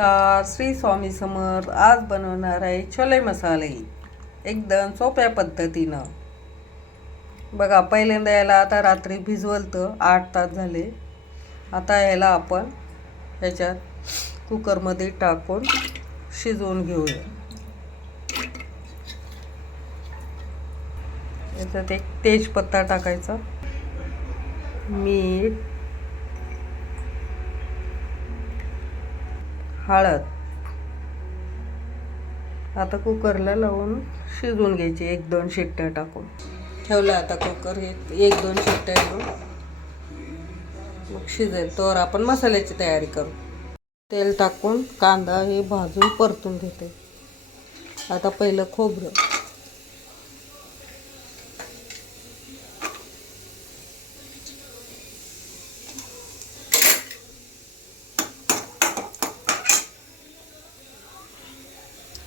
नमस्कार श्री स्वामी समर्थ. आज बनवणार आहे छोले मसाले. एकदम सोप्या पद्धतीनं. बघा पहिल्यांदा याला आता रात्री भिजवलतं. आठ तास झाले. आता याला आपण ह्याच्यात कुकरमध्ये टाकून शिजवून घेऊया. याच्यात एक तेजपत्ता टाकायचा. मीठ हळद. आता कुकरला लावून शिजवून घ्यायची एक दोन शिट्ट्या टाकून. ठेवलं आता कुकर हे एक दोन शिट्ट्या घेऊन मग शिजेल. तर आपण मसाल्याची तयारी करू. तेल टाकून कांदा हे भाजून परतून घेते. आता पहिलं खोबरं.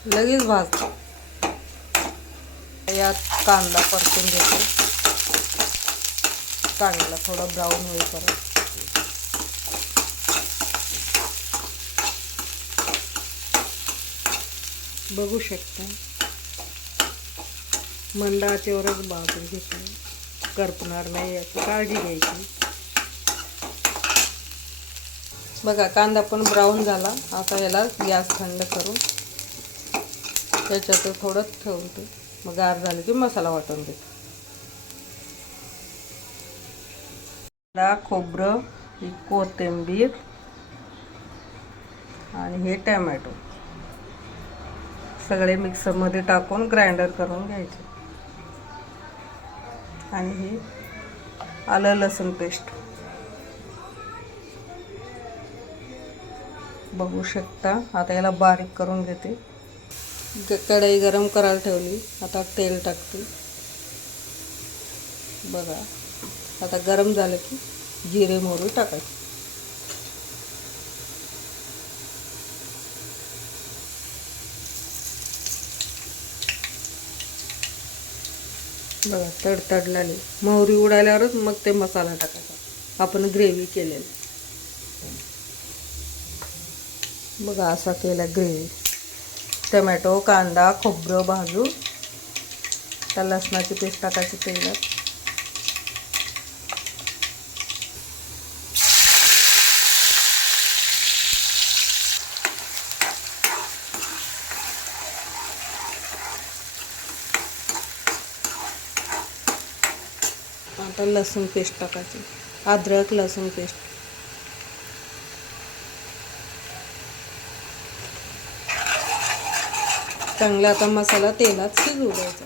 लगेच भाजतो. यात कांदा परतून घेतो. कांद्याला थोडा ब्राऊन होईपर्यंत बघू शकता. मंडळाच्यावरच आचेवरच भाजून घेतलं करपणार नाही याची काळजी घ्यायची. बघा कांदा पण ब्राऊन झाला. आता याला गॅस थंड करून त्याच्यात थोडं ठेवते. मग गार झालं की मसाला वाटून देते. खोबरं ही कोथिंबीर आणि हे टॅमॅटो. सगळे मिक्सरमध्ये टाकून ग्राइंडर करून घ्यायचे. आणि हे आलं लसूण पेस्ट. बघू शकता. आता याला बारीक करून घेते. ग- कढई गरम करायला ठेवली. आता तेल टाकते. बघा. आता गरम झालं की जिरे मोहरी टाकायचे. बघा तडतडलाली. मोहरी उडाल्यावरच मग ते मसाला टाकायचा. आपण ग्रेव्ही केलेला. बघा असा केला ग्रेव्ही. टमॅटो कांदा खोबरं भाजू त्या लसणाची पेस्ट टाकायची तेलात. आता लसूण पेस्ट टाकायची. अद्रक लसूण पेस्ट. चांगला आता मसाला तेलात शिजवू द्यायचा.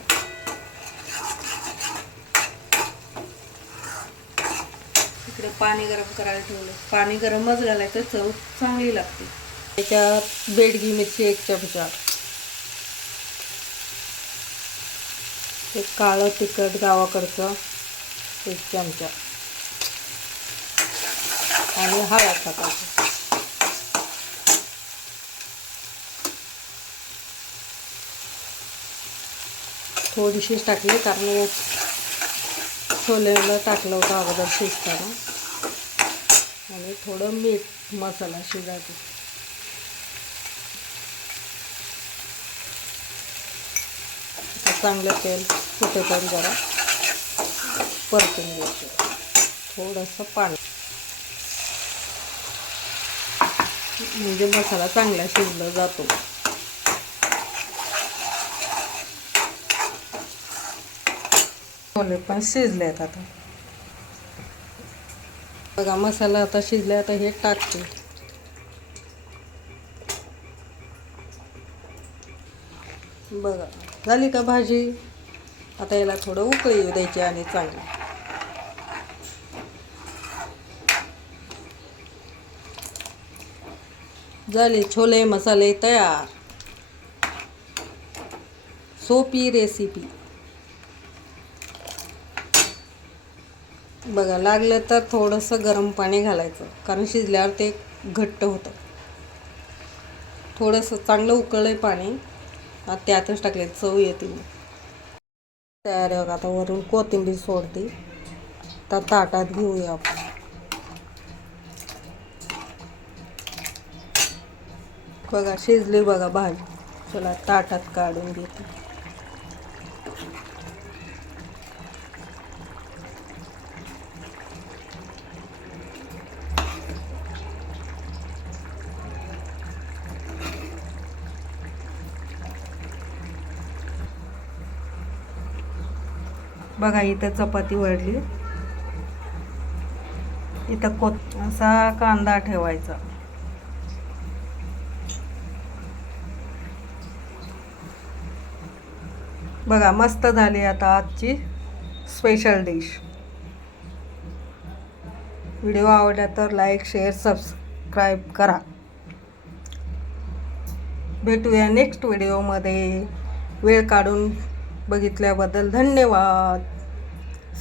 इकडे पाणी गरम करायला ठेवलं पाणी गरमच घालायचं चव चांगली लागते. त्याच्यात बेडगी मिरची एक चमचा. एक काळं तिखट गावाकडचं एक चमचा. आणि हळद टाकायचं. हो, थोडीशीच टाकली कारण छोल्याला टाकलं होतं अगोदर शिजताना. आणि थोडं मीठ मसाला शिजायचं. चांगलं तेल सुटेपर्यंत जरा परतून घ्यायचं. थोडंसं पाणी. म्हणजे मसाला चांगला शिजला जातो. छोले पण शिजले आहेत आता. बघा मसाला आता शिजले आता हे टाकते. बघा झाली का भाजी? आता याला थोडं उकळी येऊ द्यायची आणि चांगली. झाले छोले मसाले तयार. सोपी रेसिपी बघा लागलं तर थोडंसं गरम पाणी घालायचं कारण शिजल्यावर ते घट्ट होतं. थोडंसं चांगलं उकळलं पाणी आता त्यातच टाकले चव येते तयार आहे आता वरून कोथिंबीर सोडते. तर ताटात घेऊया आपण. बघा शिजली बघा भाजी. चला ताटात काढून घेते. बघा इथं चपाती वळली इथं कोत असा कांदा ठेवायचा. बघा मस्त झाली आता आजची स्पेशल डिश व्हिडिओ आवडला तर लाईक शेअर सबस्क्राईब करा. भेटूया नेक्स्ट व्हिडिओमध्ये वेळ काढून बघितल्याबद्दल धन्यवाद.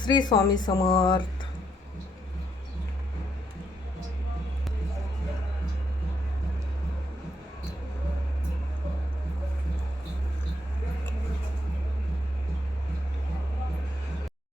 श्री स्वामी समर्थ.